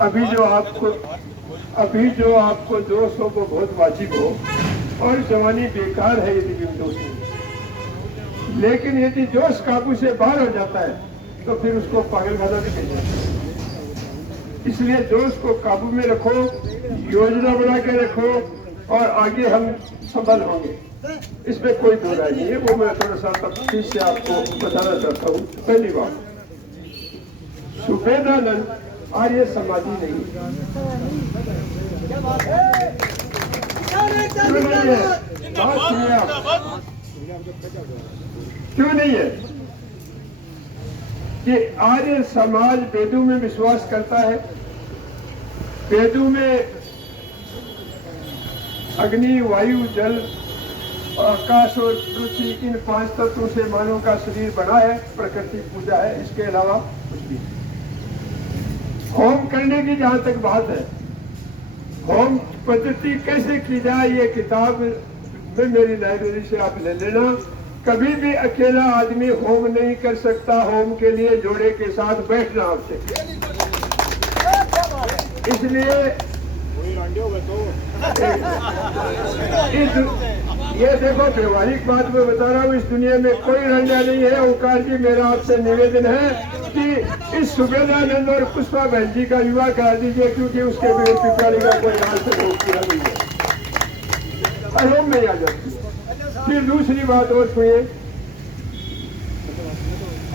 अभी जो आपको जोश हो वो बहुत वाजिब हो, और जवानी बेकार है यदि जोश नहीं। लेकिन यदि जोश काबू से बाहर हो जाता है तो फिर उसको पागलखाना भी कह जाता है। इसलिए जोश को काबू में रखो, योजना बना के रखो, और आगे हम सफल होंगे, इसमें कोई दो राय नहीं है। वो मैं थोड़ा सा तफसील से आपको बताना चाहता हूँ। पहली बात, सुबेदानंद आर्य समाजी नहीं क्यों नहीं है कि आर्य समाज वेदों में विश्वास करता है। वेदों में अग्नि, वायु, जल और आकाश और पृथ्वी, इन 5 तत्वों से मानव का शरीर बना है, प्रकृति पूजा है, इसके अलावा कुछ भी। होम करने की जहां तक बात है, होम पद्धति कैसे की जाए, ये किताब में मेरी लाइब्रेरी से आप ले लेना। कभी भी अकेला आदमी होम नहीं कर सकता, होम के लिए जोड़े के साथ बैठना आपसे। इसलिए ये देखो, व्यवहारिक बात मैं बता रहा हूँ, इस दुनिया में कोई रंजा नहीं है। ओंकार जी, मेरा आपसे निवेदन है कि इस सुबेदानंद और पुष्पा बहन जी का विवाह करा दीजिए, क्योंकि उसके भी पिपराली का कोई हाल से भोग किया नहीं है, अरोम में आ जाती है। फिर दूसरी बात और सुनिए,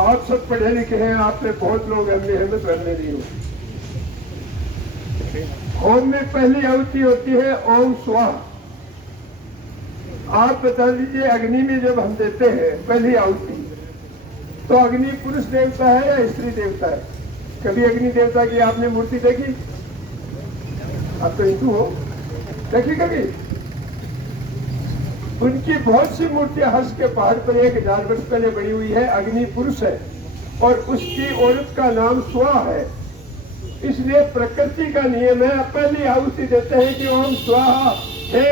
आप सब पढ़े लिखे हैं, आप में बहुत लोग अहमियत करने नहीं हो। होम में पहली आहुति होती है ओम स्वाहा। आप बता दीजिए, अग्नि में जब हम देते हैं पहली आहुति, तो अग्नि पुरुष देवता है या स्त्री देवता है? कभी अग्नि देवता की आपने मूर्ति देखी? आप तो हिंदू हो, देखी कभी? उनकी बहुत सी मूर्तियां हर्ष के पहाड़ पर 1000 वर्ष पहले बनी हुई है। अग्नि पुरुष है और उसकी औरत का नाम स्वाहा है। इसलिए प्रकृति का नियम है, पहली आहुति देते हैं कि ओम स्वाहा, हे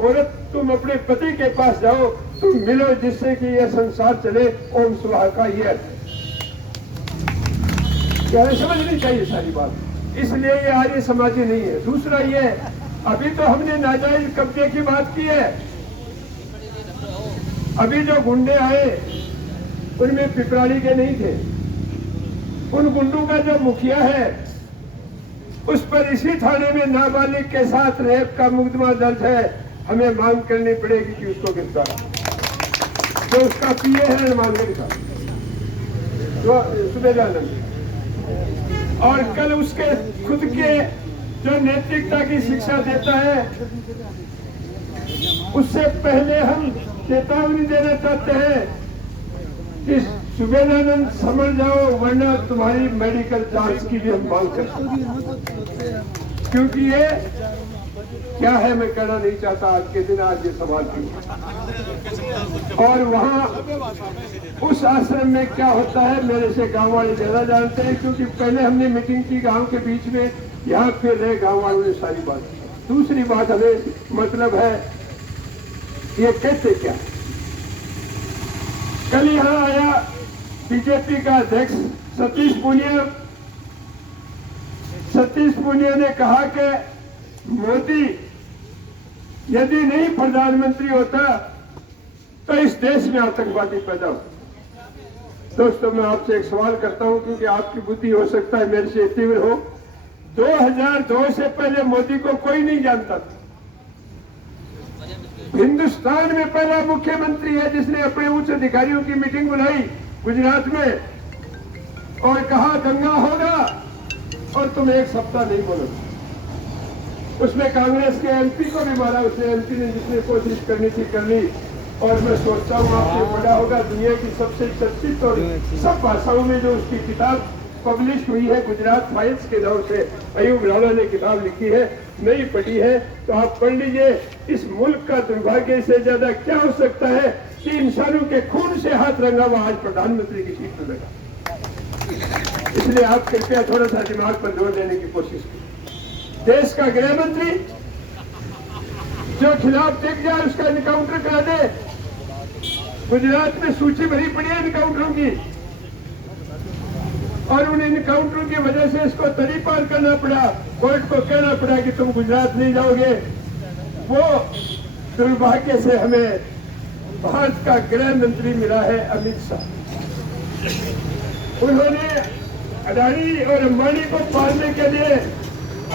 औरत तुम अपने पति के पास जाओ, तुम मिलो, जिससे कि यह संसार चले। ओम स्वाहा का ये अर्थ क्या है, समझनी चाहिए सारी बात। इसलिए ये आर्य समाजी नहीं है। दूसरा ये, अभी तो हमने नाजायज कब्जे की बात की है। अभी जो गुंडे आए उनमें पिपराली के नहीं थे। उन गुंडों का जो मुखिया है उस पर इसी थाने में नाबालिग के साथ रेप का मुकदमा दर्ज है। हमें मांग करनी पड़ेगी कि उसको गिरफ्तार, जो उसका पीए है हनुमानगढ़ का, जो सुबेदानंद, और कल उसके खुद के जो नैतिकता की शिक्षा देता है, उससे पहले हम चेतावनी देना चाहते हैं कि सुबेदानंद समझ जाओ, वरना तुम्हारी मेडिकल जांच की भी हम मांग करते हैं। क्योंकि ये क्या है मैं कहना नहीं चाहता आज के दिन, आज ये सवाल की। और वहाँ उस आश्रम में क्या होता है मेरे से गांव वाले ज्यादा जानते हैं, क्योंकि पहले हमने मीटिंग की गांव के बीच में, यहाँ फिर रहे गांव वालों ने सारी बात की। दूसरी बात हमें मतलब है, ये कहते क्या, कल यहाँ आया बीजेपी का अध्यक्ष सतीश पूनिया ने कहा कि मोदी यदि नहीं प्रधानमंत्री होता तो इस देश में आतंकवादी पैदा हो। दोस्तों, मैं आपसे एक सवाल करता हूं, क्योंकि आपकी बुद्धि हो सकता है मेरे से तीव्र हो। 2002 से पहले मोदी को कोई नहीं जानता था। हिंदुस्तान में पहला मुख्यमंत्री है जिसने अपने उच्च अधिकारियों की मीटिंग बुलाई गुजरात में और कहा दंगा होगा और तुम एक सप्ताह नहीं बोलोगे। उसमें कांग्रेस के एमपी को भी मारा, उसने एमपी ने जिसने कोशिश करनी थी कर ली। और मैं सोचता हूँ आपसे बड़ा होगा, दुनिया की सबसे चर्चित और सब भाषाओं में जो उसकी किताब पब्लिश हुई है, गुजरात फाइल्स के नाम से अयूब राणा ने किताब लिखी है, नहीं पढ़ी है तो आप पढ़ लीजिए। इस मुल्क का दुर्भाग्य से ज्यादा क्या हो सकता है कि इंसानों के खून से हाथ रंगा हुआ आज प्रधानमंत्री की सीट पर लगा। इसलिए आप कृपया थोड़ा सा दिमाग पर जोर देने की कोशिश करें। देश का गृह मंत्री जो खिलाफ दिख जाए उसका एनकाउंटर करा दे। गुजरात में सूची भरी पड़ी है एनकाउंटरों की। और उन इनकाउंटर की वजह से इसको तरी पार करना पड़ा, कोर्ट को कहना पड़ा कि तुम गुजरात नहीं जाओगे। वो दुर्भाग्य से हमें भारत का गृह मंत्री मिला है अमित शाह। उन्होंने अडानी और अंबानी को पालने के लिए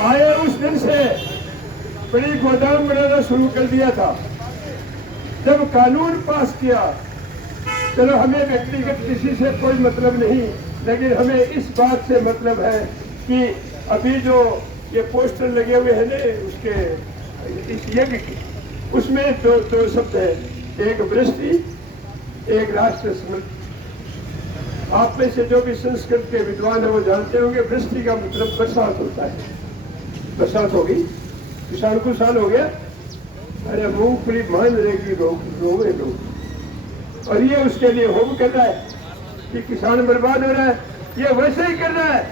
आए उस दिन से बड़ी गोदाम बनाना शुरू कर दिया था। जब कानून पास किया, चलो हमें व्यक्तिगत किसी से कोई मतलब नहीं, लेकिन हमें इस बात से मतलब है कि अभी जो ये पोस्टर लगे हुए हैं ना उसके इस यज्ञ के, उसमें दो शब्द है, एक वृष्टि, एक राष्ट्र स्मृति। आप में से जो भी संस्कृत के विद्वान है वो जानते होंगे वृष्टि का मतलब बरसात होता है। बरसात हो गई, किसान खुशहाल हो गया, अरे मूंगफली मान रहेगी रोए लोग। और ये उसके लिए होम कर रहा है कि किसान बर्बाद हो रहा है। ये वैसे ही कर रहा है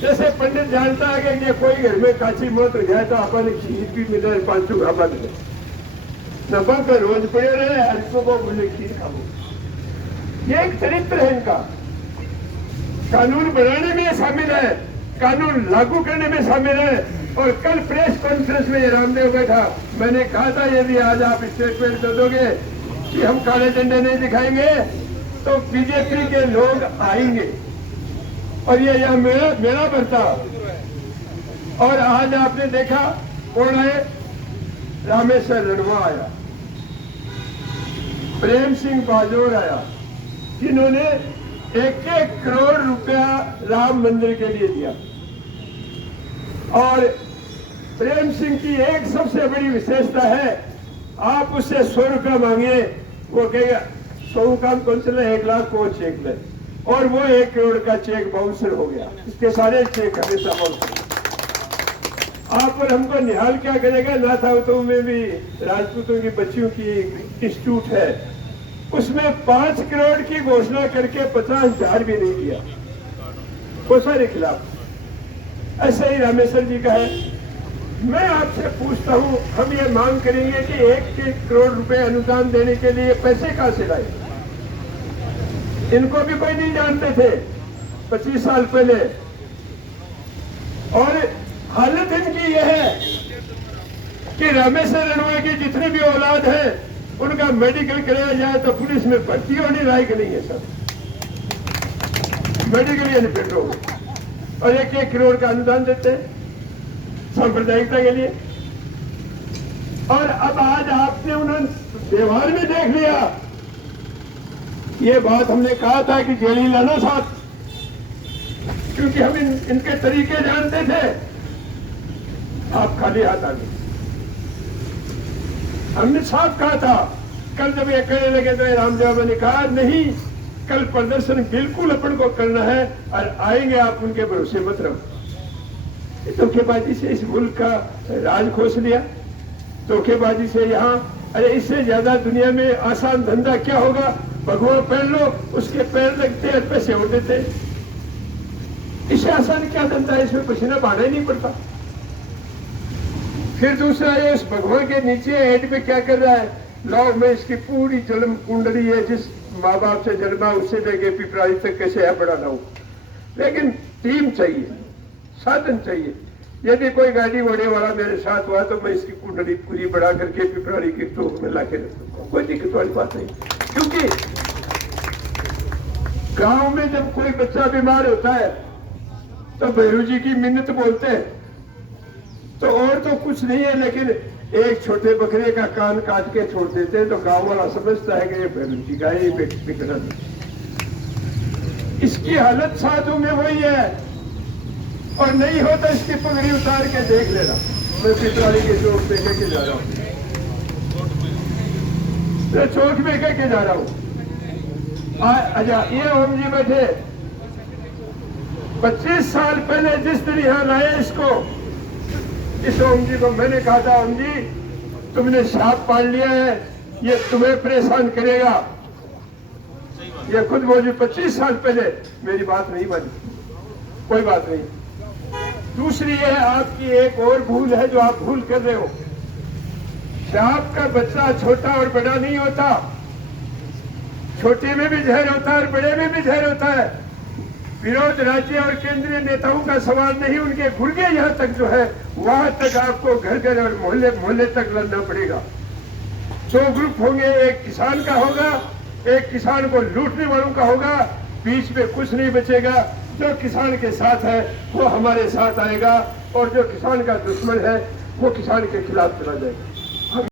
जैसे पंडित जानता है कि कोई घर में काची मौत हो जाए तो अपन खीर भी मिले 500 ग्राम मिले, नफा का रोज पड़े रहे, हल्कों को बोले खीर खाओ। ये एक चरित्र है इनका। कानून बनाने में शामिल है, कानून लागू करने में शामिल है। और कल प्रेस कॉन्फ्रेंस में रामदेव बैठा, मैंने कहा था यदि आज आप स्टेटमेंट दे दोगे कि हम काले झंडे नहीं दिखाएंगे तो बीजेपी के लोग आएंगे और ये यहाँ मेरा बरता। और आज आपने देखा कौन आए, रामेश्वर रणवा आया, प्रेम सिंह बाजोर आया, जिन्होंने 1-1 करोड़ रुपया राम मंदिर के लिए दिया। और प्रेम सिंह की एक सबसे बड़ी विशेषता है, आप उससे 100 रुपया मांगिए, वो कहेगा 100 काम कौन चले, 1 लाख को चेक ले, और वो 1 करोड़ का चेक बाउंसर हो गया। इसके सारे चेक हमेशा बाउंसर। आप और हमको निहाल क्या करेगा, नाथावतों में भी राजपूतों की बच्चियों की इंस्टीट्यूट है, उसमें 5 करोड़ की घोषणा करके 50,000 भी नहीं दिया, वो सारे खिलाफ। ऐसे ही रामेश्वर जी का है। मैं आपसे पूछता हूं, हम ये मांग करेंगे कि 1 करोड़ रुपए अनुदान देने के लिए पैसे कहां से लाए? इनको भी कोई नहीं जानते थे 25 साल पहले। और हालत इनकी यह है कि रामेश्वर रणवा की जितनी भी औलाद है उनका मेडिकल कराया जाए तो पुलिस में भर्ती होने लायक नहीं है सर, मेडिकल अनफिट हो गए। और 1-1 करोड़ का अनुदान देते सांप्रदायिकता के लिए। और अब आज आपने उन्होंने व्यवहार में देख लिया। ये बात हमने कहा था कि जेली लाना साथ, क्योंकि हम इनके तरीके जानते थे। आप खाली हाथ आ गए। हमने साफ कहा था, कल जब ये कहने लगे तो रामदेव ने कहा नहीं, कल प्रदर्शन बिल्कुल अपन को करना है और आएंगे, आप उनके भरोसे मत रहो। धोखेबाजी से इस मुल्क का राज खोस लिया, धोखेबाजी से यहाँ, अरे इससे ज्यादा दुनिया में आसान धंधा क्या होगा? भगवान पहन लो, उसके पैर लगते और पैसे हो देते। इससे आसान क्या धंधा है? इसमें पसीना बहाना ही नहीं पड़ता। फिर दूसरा ये उस भगवान के नीचे हेड में क्या कर रहा है? लॉ में इसकी पूरी जन्म कुंडली है, जिस माँ बाप से जन्मा उससे लेके पिपराली तक कैसे है बढ़ाना हो। लेकिन टीम चाहिए, साधन चाहिए। यदि कोई गाड़ी घोड़े वाला मेरे साथ हुआ तो मैं इसकी कुंडली पूरी बढ़ा करके पिपराली की टोक में लाके रखूंगा, कोई दिक्कत वाली बात नहीं। क्योंकि गांव में जब कोई बच्चा बीमार होता है तो भैरू जी की मिन्नत बोलते हैं, तो और तो कुछ नहीं है, लेकिन एक छोटे बकरे का कान काट के छोड़ देते हैं तो गांव वाला समझता है कि ये भैरू जी का है, ये बिगड़ा नहीं। इसकी हालत साधु में वही है। और नहीं हो तो इसकी पगड़ी उतार के देख लेना। मैं पिपराली के चौक पे के जा रहा हूँ, मैं चौक में के जा रहा हूँ। अच्छा, ये ओम जी बैठे 25 साल पहले जिस दिन यहाँ लाया इसको, इस ओम जी को मैंने कहा था, ओम जी तुमने सांप पाल लिया है, ये तुम्हें परेशान करेगा। ये खुद बोली 25 साल पहले, मेरी बात नहीं मानी, कोई बात नहीं। दूसरी है आपकी एक और भूल है जो आप भूल कर रहे हो। सांप का बच्चा छोटा और बड़ा नहीं होता, छोटे में भी जहर होता है और बड़े में भी जहर होता है। विरोध राज्य और केंद्रीय नेताओं का सवाल नहीं, उनके गुर्गे यहाँ तक जो है वहां तक आपको घर घर और मोहल्ले मोहल्ले तक लड़ना पड़ेगा। दो ग्रुप होंगे, एक किसान का होगा, एक किसान को लूटने वालों का होगा, बीच में कुछ नहीं बचेगा। जो किसान के साथ है वो हमारे साथ आएगा और जो किसान का दुश्मन है वो किसान के खिलाफ चला जाएगा।